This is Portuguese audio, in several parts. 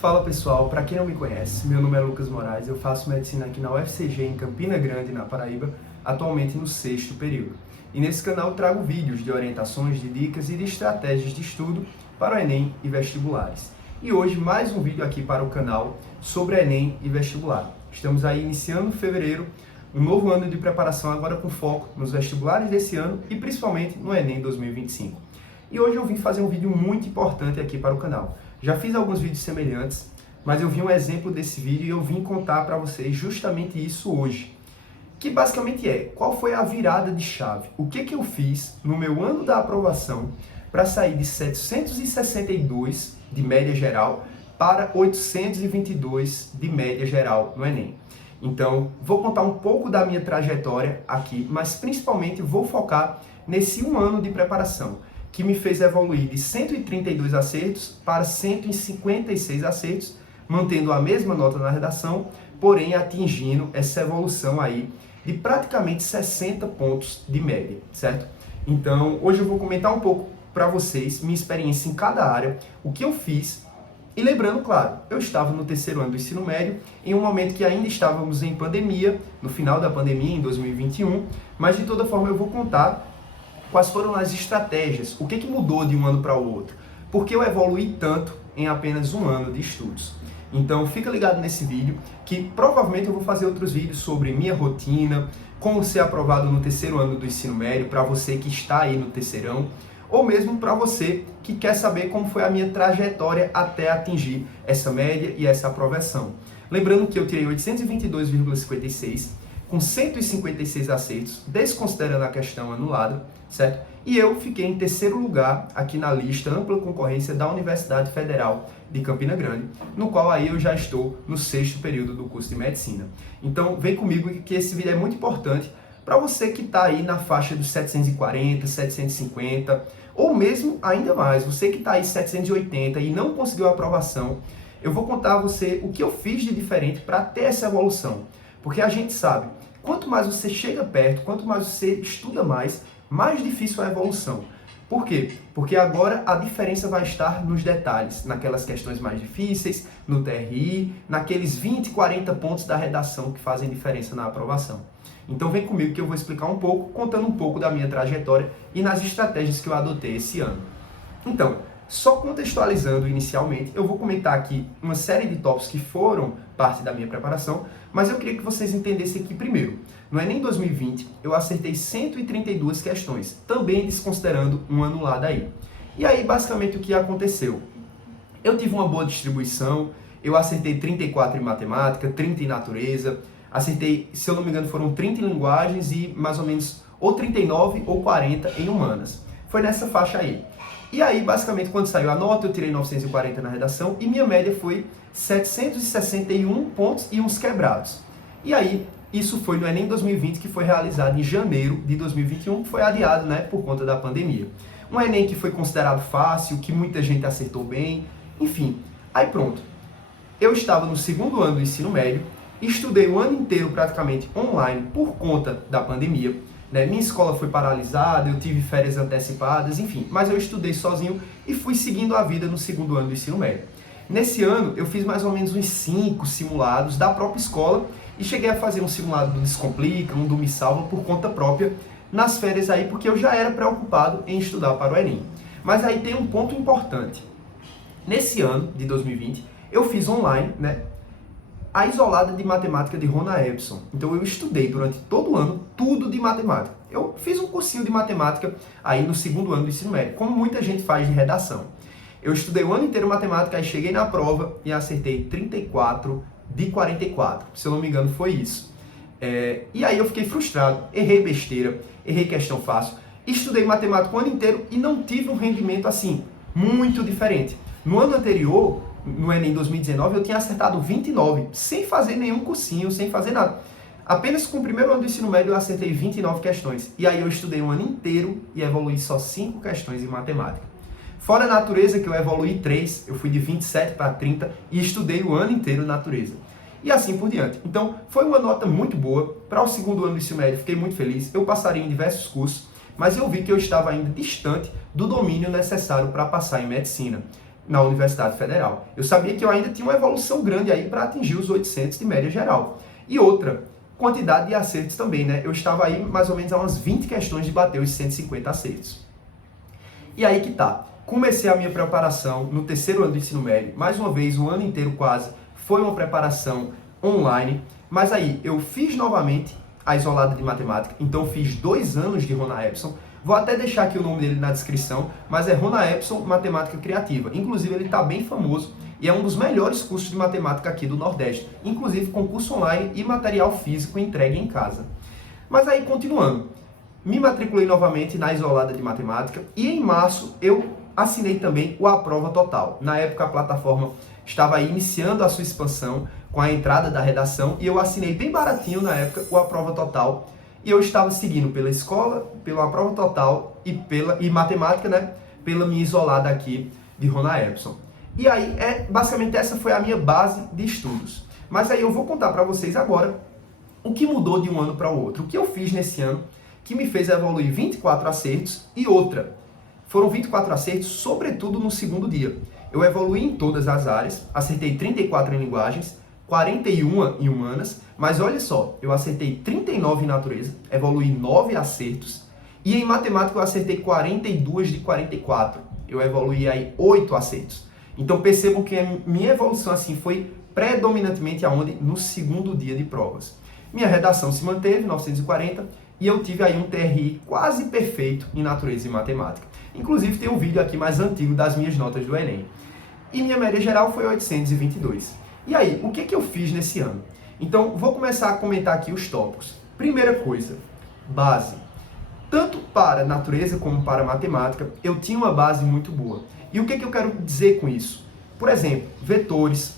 Fala pessoal, para quem não me conhece, meu nome é Lucas Moraes, eu faço medicina aqui na UFCG em Campina Grande, na Paraíba, atualmente no 6º período. E nesse canal trago vídeos de orientações, de dicas e de estratégias de estudo para o Enem e vestibulares. E hoje mais um vídeo aqui para o canal sobre Enem e vestibular. Estamos aí iniciando fevereiro, um novo ano de preparação agora com foco nos vestibulares desse ano e principalmente no Enem 2025. E hoje eu vim fazer um vídeo muito importante aqui para o canal. Já fiz alguns vídeos semelhantes, mas eu vi um exemplo desse vídeo e eu vim contar para vocês justamente isso hoje. Que basicamente é, qual foi a virada de chave? O que eu fiz no meu ano da aprovação para sair de 762 de média geral para 822 de média geral no Enem. Então, vou contar um pouco da minha trajetória aqui, mas principalmente vou focar nesse um ano de preparação, que me fez evoluir de 132 acertos para 156 acertos, mantendo a mesma nota na redação, porém atingindo essa evolução aí de praticamente 60 pontos de média, certo? Então, hoje eu vou comentar um pouco para vocês minha experiência em cada área, o que eu fiz, e lembrando, claro, eu estava no 3º ano do ensino médio, em um momento que ainda estávamos em pandemia, no final da pandemia, em 2021, mas de toda forma eu vou contar quais foram as estratégias, o que mudou de um ano para o outro, porque eu evoluí tanto em apenas um ano de estudos. Então fica ligado nesse vídeo, que provavelmente eu vou fazer outros vídeos sobre minha rotina, como ser aprovado no 3º ano do ensino médio, para você que está aí no terceirão, ou mesmo para você que quer saber como foi a minha trajetória até atingir essa média e essa aprovação. Lembrando que eu tirei 822,56, com 156 acertos, desconsiderando a questão anulada, certo? E eu fiquei em 3º lugar aqui na lista ampla concorrência da Universidade Federal de Campina Grande, no qual aí eu já estou no 6º período do curso de medicina. Então vem comigo que esse vídeo é muito importante para você que está aí na faixa dos 740, 750, ou mesmo ainda mais, você que está aí 780 e não conseguiu a aprovação, eu vou contar a você o que eu fiz de diferente para ter essa evolução. Porque a gente sabe, quanto mais você chega perto, quanto mais você estuda mais difícil é a evolução. Por quê? Porque agora a diferença vai estar nos detalhes, naquelas questões mais difíceis, no TRI, naqueles 20, 40 pontos da redação que fazem diferença na aprovação. Então vem comigo que eu vou explicar um pouco, contando um pouco da minha trajetória e nas estratégias que eu adotei esse ano. Então, só contextualizando inicialmente, eu vou comentar aqui uma série de tópicos que foram parte da minha preparação, mas eu queria que vocês entendessem aqui primeiro. No Enem 2020, eu acertei 132 questões, também desconsiderando um anulado aí. E aí, basicamente, o que aconteceu? Eu tive uma boa distribuição, eu acertei 34 em matemática, 30 em natureza, acertei, se eu não me engano, foram 30 em linguagens e mais ou menos ou 39 ou 40 em humanas. Foi nessa faixa aí. E aí, basicamente, quando saiu a nota, eu tirei 940 na redação e minha média foi 761 pontos e uns quebrados. E aí, isso foi no Enem 2020, que foi realizado em janeiro de 2021, que foi adiado, né, por conta da pandemia. Um Enem que foi considerado fácil, que muita gente acertou bem, enfim. Aí pronto. Eu estava no 2º ano do ensino médio, estudei o ano inteiro praticamente online por conta da pandemia. Minha escola foi paralisada, eu tive férias antecipadas, enfim, mas eu estudei sozinho e fui seguindo a vida no 2º ano do ensino médio. Nesse ano, eu fiz mais ou menos uns 5 simulados da própria escola e cheguei a fazer um simulado do Descomplica, um do Me Salva por conta própria nas férias aí, porque eu já era preocupado em estudar para o Enem. Mas aí tem um ponto importante. Nesse ano de 2020, eu fiz online, a isolada de matemática de Rona Epson. Então eu estudei durante todo o ano tudo de matemática. Eu fiz um cursinho de matemática aí no 2º ano do ensino médio, como muita gente faz de redação. Eu estudei o ano inteiro matemática, aí cheguei na prova e acertei 34 de 44. Se eu não me engano foi isso. E aí eu fiquei frustrado, errei besteira, errei questão fácil. Estudei matemática o ano inteiro e não tive um rendimento assim, muito diferente. No ano anterior, no Enem 2019, eu tinha acertado 29, sem fazer nenhum cursinho, sem fazer nada. Apenas com o 1º ano do ensino médio eu acertei 29 questões. E aí eu estudei um ano inteiro e evoluí só 5 questões em matemática. Fora a natureza, que eu evoluí 3, eu fui de 27 para 30 e estudei o ano inteiro natureza. E assim por diante. Então, foi uma nota muito boa. Para o 2º ano do ensino médio, fiquei muito feliz. Eu passaria em diversos cursos, mas eu vi que eu estava ainda distante do domínio necessário para passar em medicina. na Universidade Federal. Eu sabia que eu ainda tinha uma evolução grande aí para atingir os 800 de média geral. E outra, quantidade de acertos também, né? Eu estava aí mais ou menos a umas 20 questões de bater os 150 acertos. E aí que tá. Comecei a minha preparação no terceiro ano do ensino médio. Mais uma vez, um ano inteiro quase, foi uma preparação online. Mas aí, eu fiz novamente a isolada de matemática. Então, fiz 2 anos de Rona Epson. Vou até deixar aqui o nome dele na descrição, mas é Rona Epson Matemática Criativa. Inclusive, ele está bem famoso e é um dos melhores cursos de matemática aqui do Nordeste. Inclusive, com curso online e material físico entregue em casa. Mas aí, continuando. Me matriculei novamente na isolada de matemática e em março eu assinei também o A Prova Total. Na época, a plataforma estava aí iniciando a sua expansão com a entrada da redação e eu assinei bem baratinho na época o A Prova Total. E eu estava seguindo pela escola, pela Prova Total e matemática, né? Pela minha isolada aqui de Rona Epson. E aí, basicamente essa foi a minha base de estudos. Mas aí eu vou contar para vocês agora o que mudou de um ano para o outro. O que eu fiz nesse ano que me fez evoluir 24 acertos e outra. Foram 24 acertos, sobretudo no segundo dia. Eu evoluí em todas as áreas, acertei 34 em linguagens, 41 em humanas, mas olha só, eu acertei 39 em natureza, evoluí 9 acertos, e em matemática eu acertei 42 de 44, eu evoluí aí 8 acertos. Então percebam que a minha evolução assim foi predominantemente aonde? No segundo dia de provas. Minha redação se manteve, 940, e eu tive aí um TRI quase perfeito em natureza e matemática. Inclusive tem um vídeo aqui mais antigo das minhas notas do Enem. E minha média geral foi 822. E aí, o que eu fiz nesse ano? Então, vou começar a comentar aqui os tópicos. Primeira coisa, base. Tanto para natureza como para matemática, eu tinha uma base muito boa. E o que eu quero dizer com isso? Por exemplo, vetores,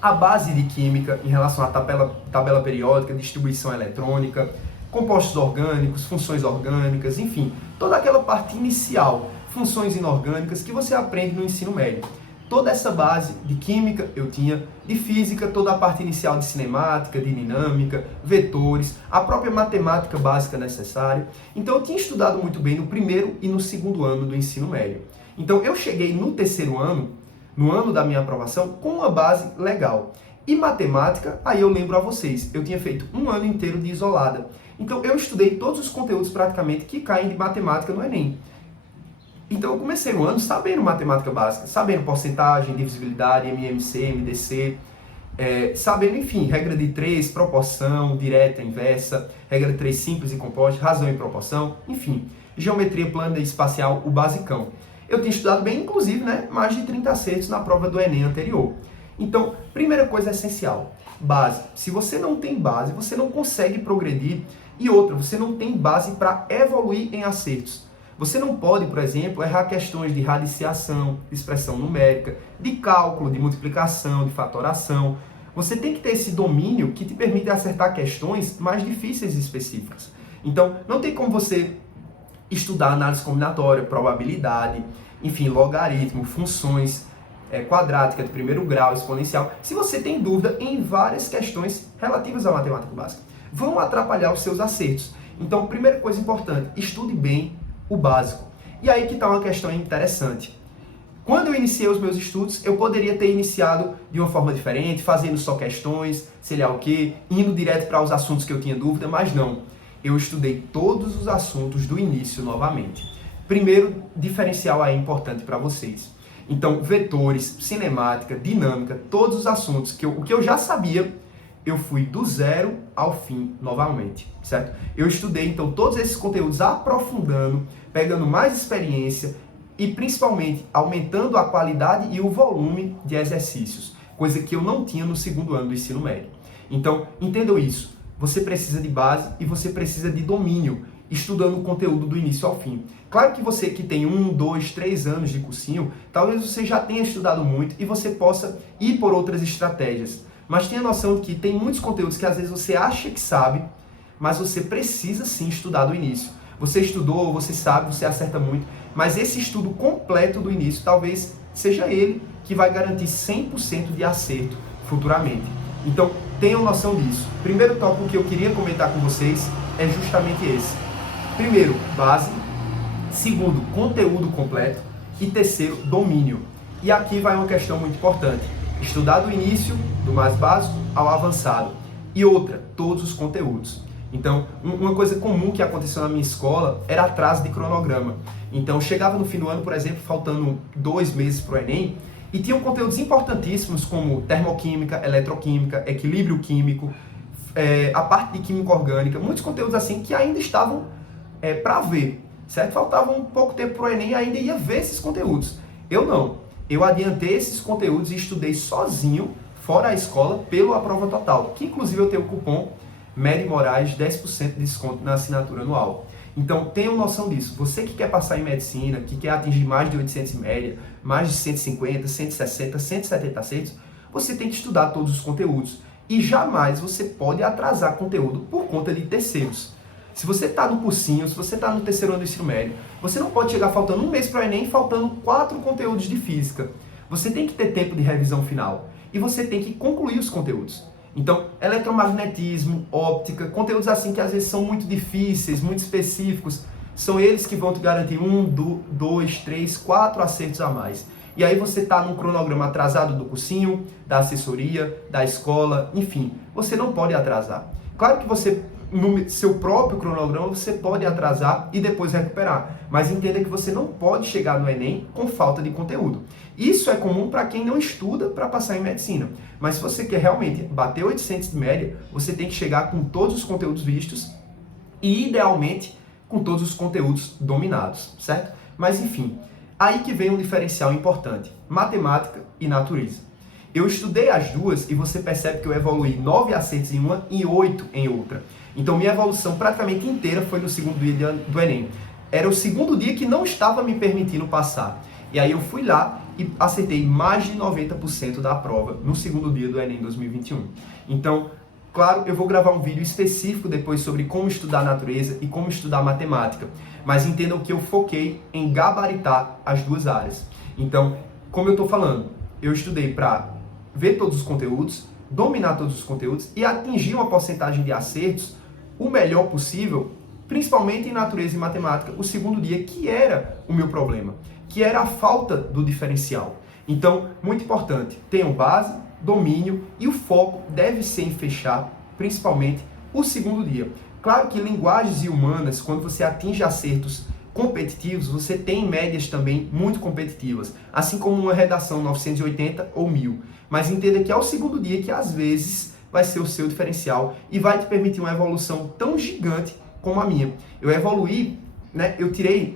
a base de química em relação à tabela periódica, distribuição eletrônica, compostos orgânicos, funções orgânicas, enfim, toda aquela parte inicial, funções inorgânicas que você aprende no ensino médio. Toda essa base de química eu tinha, de física, toda a parte inicial de cinemática, de dinâmica, vetores, a própria matemática básica necessária. Então eu tinha estudado muito bem no primeiro e no segundo ano do ensino médio. Então eu cheguei no terceiro ano, no ano da minha aprovação, com uma base legal. E matemática, aí eu lembro a vocês, eu tinha feito um ano inteiro de isolada. Então eu estudei todos os conteúdos praticamente que caem de matemática no Enem. Então eu comecei o ano sabendo matemática básica, sabendo porcentagem, divisibilidade, MMC, MDC, sabendo, enfim, regra de 3, proporção, direta, inversa, regra de 3 simples e composta, razão e proporção, enfim, geometria plana e espacial, o basicão. Eu tinha estudado bem, inclusive, né, mais de 30 acertos na prova do Enem anterior. Então, primeira coisa essencial, base. Se você não tem base, você não consegue progredir. E outra, você não tem base para evoluir em acertos. Você não pode, por exemplo, errar questões de radiciação, de expressão numérica, de cálculo, de multiplicação, de fatoração. Você tem que ter esse domínio que te permite acertar questões mais difíceis e específicas. Então, não tem como você estudar análise combinatória, probabilidade, enfim, logaritmo, funções quadrática de primeiro grau, exponencial, se você tem dúvida em várias questões relativas à matemática básica. Vão atrapalhar os seus acertos. Então, primeira coisa importante, estude bem o básico. E aí que está uma questão interessante. Quando eu iniciei os meus estudos, eu poderia ter iniciado de uma forma diferente, fazendo só questões, sei lá o quê, indo direto para os assuntos que eu tinha dúvida, mas não. Eu estudei todos os assuntos do início novamente. Primeiro diferencial aí importante para vocês. Então, vetores, cinemática, dinâmica, todos os assuntos o que eu já sabia, eu fui do zero ao fim novamente, certo? Eu estudei, então, todos esses conteúdos aprofundando, pegando mais experiência e, principalmente, aumentando a qualidade e o volume de exercícios, coisa que eu não tinha no segundo ano do ensino médio. Então, entendam isso. Você precisa de base e você precisa de domínio, estudando o conteúdo do início ao fim. Claro que você que tem 1, 2, 3 anos de cursinho, talvez você já tenha estudado muito e você possa ir por outras estratégias. Mas tenha noção de que tem muitos conteúdos que às vezes você acha que sabe, mas você precisa sim estudar do início. Você estudou, você sabe, você acerta muito, mas esse estudo completo do início talvez seja ele que vai garantir 100% de acerto futuramente. Então, tenham noção disso. Primeiro tópico que eu queria comentar com vocês é justamente esse. Primeiro, base. Segundo, conteúdo completo. E terceiro, domínio. E aqui vai uma questão muito importante. Estudar do início, do mais básico ao avançado. E outra, todos os conteúdos. Então, uma coisa comum que aconteceu na minha escola era atraso de cronograma. Então, chegava no fim do ano, por exemplo, faltando 2 meses para o Enem, e tinham conteúdos importantíssimos como termoquímica, eletroquímica, equilíbrio químico, a parte de química orgânica, muitos conteúdos assim que ainda estavam para ver, certo? Faltava um pouco tempo para o Enem e ainda ia ver esses conteúdos. Eu não. Eu adiantei esses conteúdos e estudei sozinho, fora a escola, pelo A Prova Total, que inclusive eu tenho o cupom Mary Moraes, 10% de desconto na assinatura anual. Então, tenham noção disso. Você que quer passar em medicina, que quer atingir mais de 800 em média, mais de 150, 160, 170 acertos, você tem que estudar todos os conteúdos. E jamais você pode atrasar conteúdo por conta de terceiros. Se você está no cursinho, se você está no terceiro ano do ensino médio, você não pode chegar faltando 1 mês para o Enem e faltando 4 conteúdos de física. Você tem que ter tempo de revisão final. E você tem que concluir os conteúdos. Então, eletromagnetismo, óptica, conteúdos assim que às vezes são muito difíceis, muito específicos, são eles que vão te garantir 1, 2, 3, 4 acertos a mais. E aí você está num cronograma atrasado do cursinho, da assessoria, da escola, enfim, você não pode atrasar. Claro que você, no seu próprio cronograma, você pode atrasar e depois recuperar, mas entenda que você não pode chegar no Enem com falta de conteúdo. Isso é comum para quem não estuda para passar em medicina, mas se você quer realmente bater 800 de média, você tem que chegar com todos os conteúdos vistos e, idealmente, com todos os conteúdos dominados, certo? Mas, enfim, aí que vem um diferencial importante, matemática e natureza. Eu estudei as duas e você percebe que eu evoluí 9 acertos em uma e 8 em outra. Então, minha evolução praticamente inteira foi no segundo dia do Enem. Era o segundo dia que não estava me permitindo passar. E aí eu fui lá e acertei mais de 90% da prova no segundo dia do Enem 2021. Então, claro, eu vou gravar um vídeo específico depois sobre como estudar natureza e como estudar matemática. Mas entendam que eu foquei em gabaritar as duas áreas. Então, como eu estou falando, eu estudei para ver todos os conteúdos, dominar todos os conteúdos e atingir uma porcentagem de acertos o melhor possível, principalmente em natureza e matemática, o segundo dia, que era o meu problema, que era a falta do diferencial. Então, muito importante, tenham base, domínio e o foco deve ser em fechar, principalmente, o segundo dia. Claro que linguagens e humanas, quando você atinge acertos competitivos, você tem médias também muito competitivas, assim como uma redação 980 ou 1000. Mas entenda que é o segundo dia que às vezes vai ser o seu diferencial e vai te permitir uma evolução tão gigante como a minha. Eu evoluí, né? Eu tirei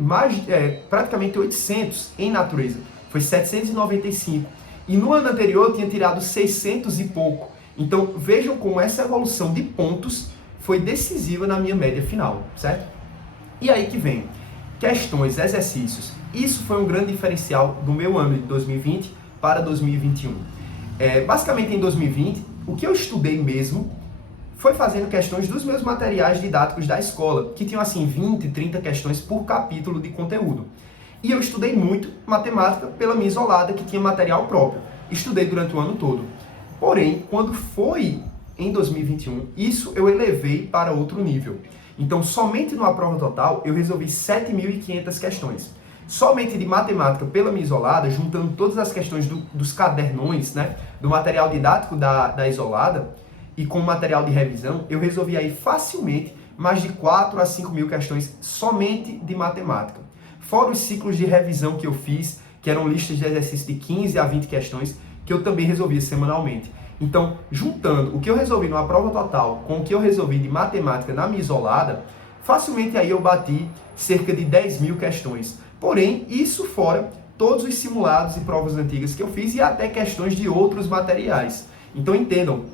praticamente 800 em natureza, foi 795. E no ano anterior eu tinha tirado 600 e pouco. Então vejam como essa evolução de pontos foi decisiva na minha média final, certo? E aí que vem questões, exercícios. Isso foi um grande diferencial do meu ano de 2020 para 2021. Basicamente em 2020, o que eu estudei mesmo foi fazendo questões dos meus materiais didáticos da escola, que tinham assim 20, 30 questões por capítulo de conteúdo. E eu estudei muito matemática pela minha isolada, que tinha material próprio. Estudei durante o ano todo. Porém, quando foi em 2021, isso eu elevei para outro nível. Então, somente no A Prova Total, eu resolvi 7.500 questões. Somente de matemática pela minha isolada, juntando todas as questões dos cadernões, né, do material didático da isolada, e com material de revisão, eu resolvi aí facilmente mais de 4 a 5 mil questões somente de matemática. Fora os ciclos de revisão que eu fiz, que eram listas de exercícios de 15 a 20 questões, que eu também resolvia semanalmente. Então, juntando o que eu resolvi numa prova total com o que eu resolvi de matemática na minha isolada, facilmente aí eu bati cerca de 10 mil questões. Porém, isso fora todos os simulados e provas antigas que eu fiz e até questões de outros materiais. Então, entendam,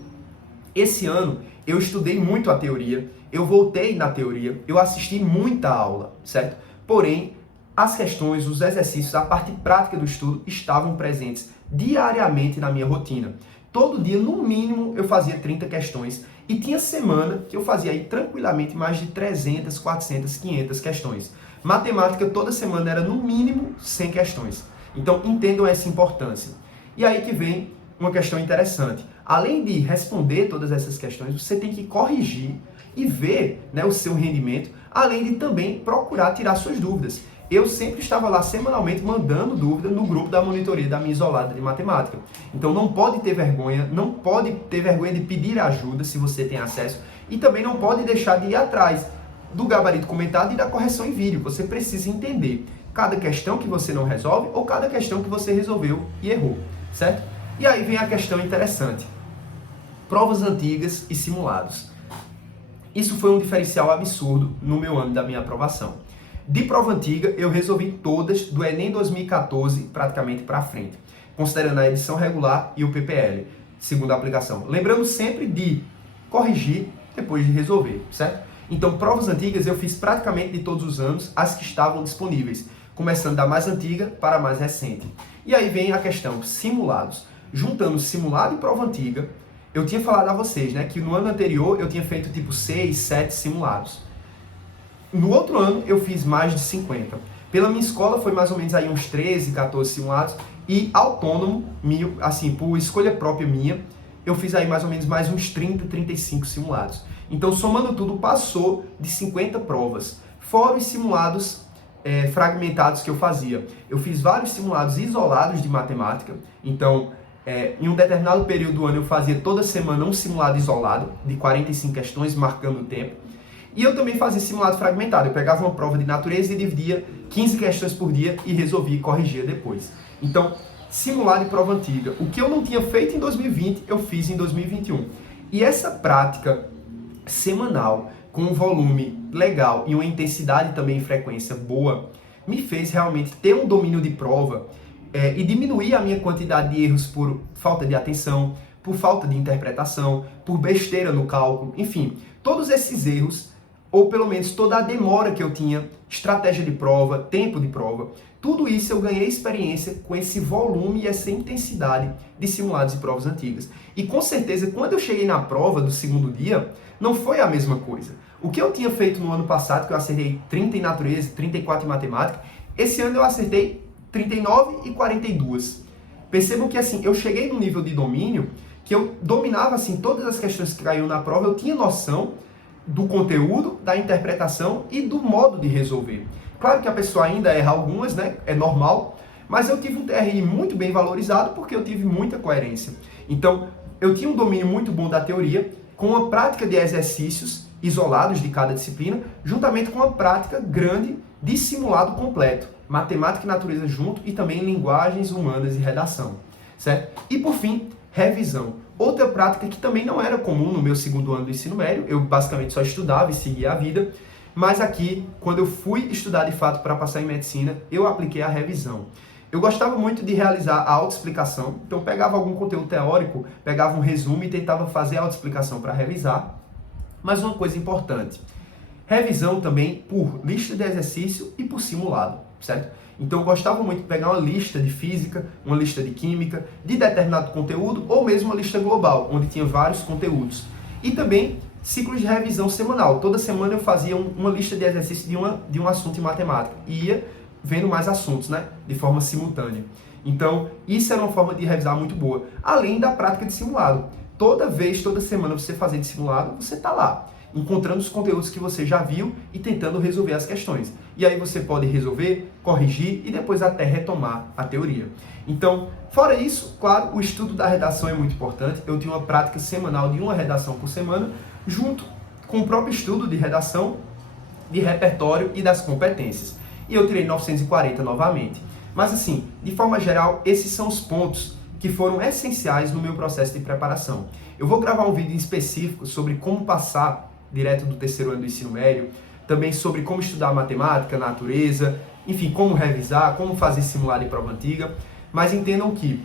esse ano eu estudei muito a teoria, eu voltei na teoria, eu assisti muita aula, certo? Porém, as questões, os exercícios, a parte prática do estudo estavam presentes diariamente na minha rotina. Todo dia, no mínimo, eu fazia 30 questões e tinha semana que eu fazia aí tranquilamente mais de 300, 400, 500 questões. Matemática toda semana era no mínimo 100 questões. Então, entendam essa importância. E aí que vem uma questão interessante. Além de responder todas essas questões, você tem que corrigir e ver, né, o seu rendimento, além de também procurar tirar suas dúvidas. eu sempre estava lá semanalmente mandando dúvida no grupo da monitoria da minha isolada de matemática. Então não pode ter vergonha, não pode ter vergonha de pedir ajuda se você tem acesso e também não pode deixar de ir atrás do gabarito comentado e da correção em vídeo. Você precisa entender cada questão que você não resolve ou cada questão que você resolveu e errou, certo? E aí vem a questão interessante. Provas antigas e simulados. Isso foi um diferencial absurdo no meu ano da minha aprovação. De prova antiga, eu resolvi todas do Enem 2014 praticamente para frente, considerando a edição regular e o PPL, segunda aplicação. Lembrando sempre de corrigir depois de resolver, certo? Então, provas antigas eu fiz praticamente de todos os anos as que estavam disponíveis, começando da mais antiga para a mais recente. E aí vem a questão, simulados. Juntando simulado e prova antiga, eu tinha falado a vocês, né, que no ano anterior eu tinha feito tipo 6, 7 simulados. No outro ano eu fiz mais de 50. Pela minha escola foi mais ou menos aí uns 13, 14 simulados e autônomo, assim, por escolha própria minha, eu fiz aí mais ou menos mais uns 30, 35 simulados. Então, somando tudo, passou de 50 provas. Fora os simulados fragmentados que eu fazia. Eu fiz vários simulados isolados de matemática. Então, em um determinado período do ano, eu fazia toda semana um simulado isolado, de 45 questões, marcando o tempo. E eu também fazia simulado fragmentado. Eu pegava uma prova de natureza e dividia 15 questões por dia e resolvia e corrigia depois. Então, simulado e prova antiga. O que eu não tinha feito em 2020, eu fiz em 2021. E essa prática semanal, com um volume legal e uma intensidade também e frequência boa, me fez realmente ter um domínio de prova e diminuir a minha quantidade de erros por falta de atenção, por falta de interpretação, por besteira no cálculo, enfim, todos esses erros, ou pelo menos toda a demora que eu tinha, estratégia de prova, tempo de prova, tudo isso eu ganhei experiência com esse volume e essa intensidade de simulados e provas antigas. E com certeza, quando eu cheguei na prova do segundo dia, não foi a mesma coisa. O que eu tinha feito no ano passado, que eu acertei 30 em natureza, 34 em matemática, esse ano eu acertei 39 e 42. Percebam que assim, eu cheguei num nível de domínio que eu dominava assim todas as questões que caíam na prova, eu tinha noção do conteúdo, da interpretação e do modo de resolver. Claro que a pessoa ainda erra algumas, né? É normal, mas eu tive um TRI muito bem valorizado porque eu tive muita coerência. Então, eu tinha um domínio muito bom da teoria, com uma prática de exercícios isolados de cada disciplina, juntamente com uma prática grande de simulado completo, matemática e natureza junto e também linguagens humanas e redação, certo? E por fim, revisão. Outra prática que também não era comum no meu segundo ano do ensino médio, eu basicamente só estudava e seguia a vida, mas aqui, quando eu fui estudar de fato para passar em medicina, eu apliquei a revisão. Eu gostava muito de realizar a autoexplicação, então eu pegava algum conteúdo teórico, pegava um resumo e tentava fazer a autoexplicação para revisar. Mas uma coisa importante, revisão também por lista de exercício e por simulado, certo? Então eu gostava muito de pegar uma lista de física, uma lista de química, de determinado conteúdo, ou mesmo uma lista global, onde tinha vários conteúdos. E também ciclos de revisão semanal. Toda semana eu fazia uma lista de exercícios de um assunto em matemática. E ia vendo mais assuntos, né? De forma simultânea. Então, isso era uma forma de revisar muito boa. Além da prática de simulado. Toda semana você fazer de simulado, você está lá, encontrando os conteúdos que você já viu e tentando resolver as questões. E aí você pode resolver, corrigir e depois até retomar a teoria. Então, fora isso, claro, o estudo da redação é muito importante. Eu tinha uma prática semanal de uma redação por semana, junto com o próprio estudo de redação, de repertório e das competências. E eu tirei 940 novamente. Mas assim, de forma geral, esses são os pontos que foram essenciais no meu processo de preparação. Eu vou gravar um vídeo em específico sobre como passar direto do terceiro ano do ensino médio, também sobre como estudar matemática, natureza, enfim, como revisar, como fazer simulado e prova antiga, mas entendam que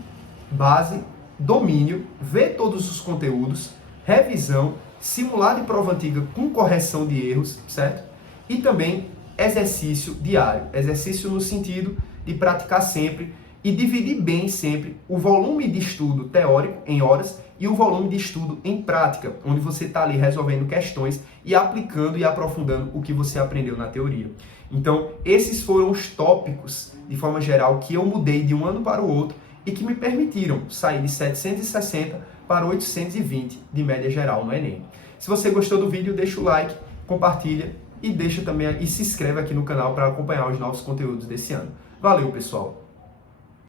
base, domínio, ver todos os conteúdos, revisão, simulado e prova antiga com correção de erros, certo? E também exercício diário, exercício no sentido de praticar sempre e dividir bem sempre o volume de estudo teórico em horas e o volume de estudo em prática, onde você está ali resolvendo questões e aplicando e aprofundando o que você aprendeu na teoria. Então, esses foram os tópicos, de forma geral, que eu mudei de um ano para o outro e que me permitiram sair de 760 para 820 de média geral no Enem. Se você gostou do vídeo, deixa o like, compartilha e deixa também e se inscreve aqui no canal para acompanhar os novos conteúdos desse ano. Valeu, pessoal!